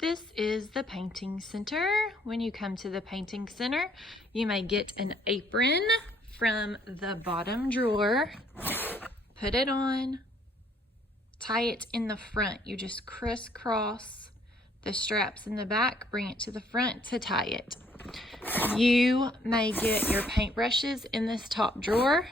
This is the painting center. When you come to the painting center, you may get an apron from the bottom drawer, put it on, tie it in the front. You just crisscross the straps in the back, bring it to the front to tie it. You may get your paintbrushes in this top drawer.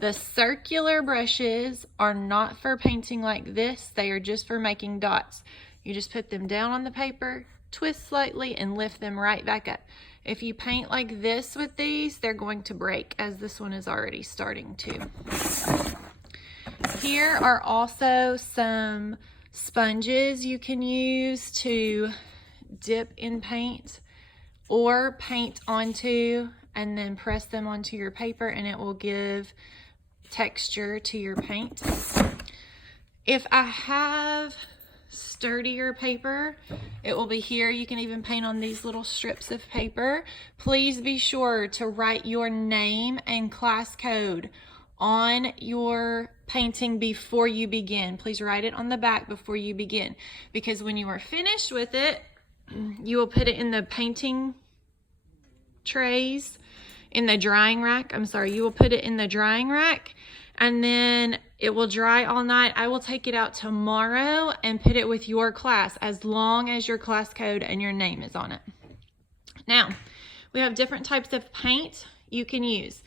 The circular brushes are not for painting like this. They are just for making dots. You just put them down on the paper, twist slightly, and lift them right back up. If you paint like this with these, they're going to break, as this one is already starting to. Here are also some sponges you can use to dip in paint or paint onto and then press them onto your paper, and it will give texture to your paint. If I have sturdier paper, it will be here. You can even paint on these little strips of paper. Please be sure to write your name and class code on your painting before you begin. Please write it on the back before you begin, because when you are finished with it, you will put it in the painting trays, in the drying rack. You will put it in the drying rack, and then it will dry all night. I will take it out tomorrow and put it with your class, as long as your class code and your name is on it. Now, we have different types of paint you can use.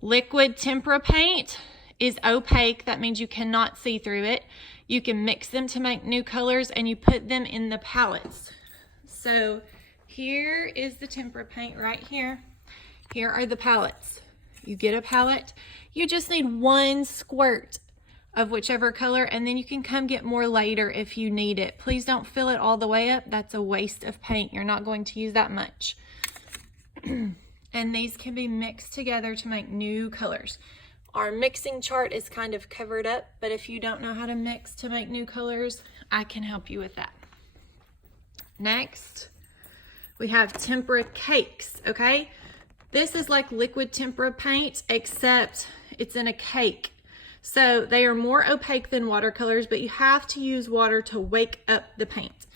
Liquid tempera paint is opaque. That means you cannot see through it. You can mix them to make new colors, and you put them in the palettes. So here is the tempera paint right here. Here are the palettes. You get a palette. You just need one squirt of whichever color, and then you can come get more later if you need it. Please don't fill it all the way up. That's a waste of paint. You're not going to use that much. And these can be mixed together to make new colors. Our mixing chart is kind of covered up, but if you don't know how to mix to make new colors, I can help you with that. Next, we have tempera cakes, okay? This is like liquid tempera paint, except it's in a cake. So they are more opaque than watercolors, but you have to use water to wake up the paint.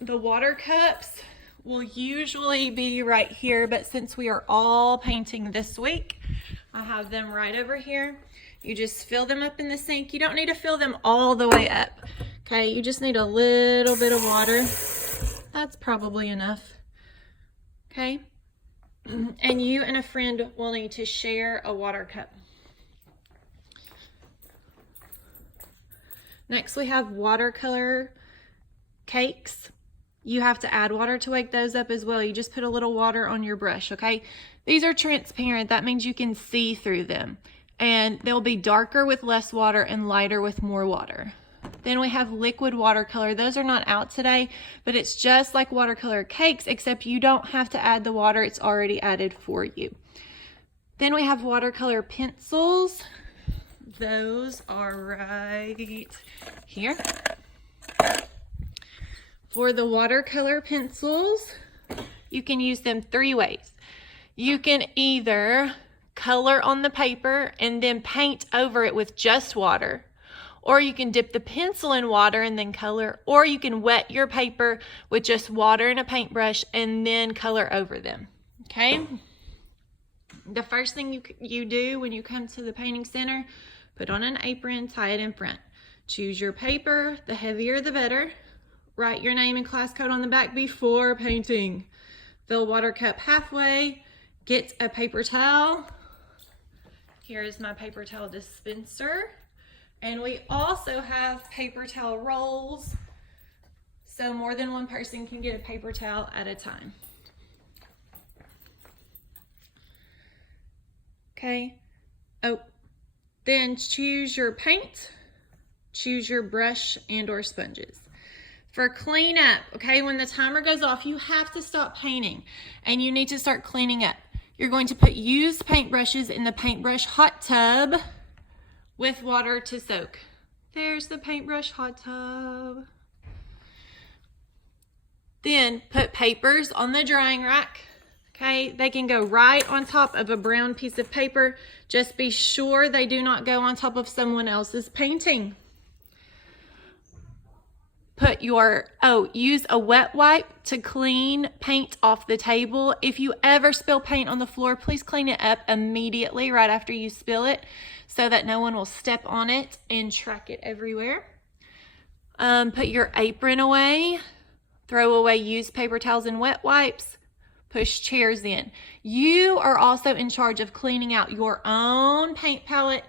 The water cups will usually be right here, but since we are all painting this week, I have them right over here. You just fill them up in the sink. You don't need to fill them all the way up, okay? You just need a little bit of water. That's probably enough, okay? And you and a friend will need to share a water cup. Next, we have watercolor cakes. You have to add water to wake those up as well. You just put a little water on your brush, okay? These are transparent. That means you can see through them. And they'll be darker with less water and lighter with more water. Then we have liquid watercolor. Those are not out today, but it's just like watercolor cakes, except you don't have to add the water. It's already added for you. Then we have watercolor pencils. Those are right here. For the watercolor pencils, you can use them three ways. You can either color on the paper and then paint over it with just water, or you can dip the pencil in water and then color, or you can wet your paper with just water and a paintbrush and then color over them, okay? The first thing you do when you come to the painting center, put on an apron, tie it in front. Choose your paper, the heavier the better. Write your name and class code on the back before painting. Fill water cup halfway, get a paper towel. Here is my paper towel dispenser. And we also have paper towel rolls, so more than one person can get a paper towel at a time. Okay. Oh, then choose your paint, choose your brush and or sponges. For cleanup, okay, when the timer goes off, you have to stop painting and you need to start cleaning up. You're going to put used paintbrushes in the paintbrush hot tub with water to soak. There's the paintbrush hot tub. Then put papers on the drying rack. Okay, they can go right on top of a brown piece of paper. Just be sure they do not go on top of someone else's painting. Put use a wet wipe to clean paint off the table. If you ever spill paint on the floor, please clean it up immediately right after you spill it so that no one will step on it and track it everywhere. Put your apron away. Throw away used paper towels and wet wipes. Push chairs in. You are also in charge of cleaning out your own paint palette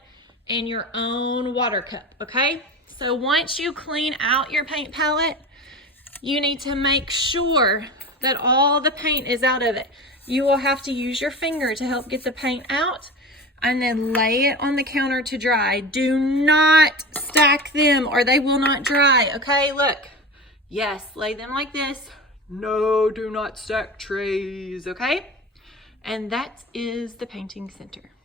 and your own water cup, okay? So once you clean out your paint palette, you need to make sure that all the paint is out of it. You will have to use your finger to help get the paint out and then lay it on the counter to dry. Do not stack them or they will not dry, okay? Look, yes, lay them like this. No, do not stack trays, okay? And that is the painting center.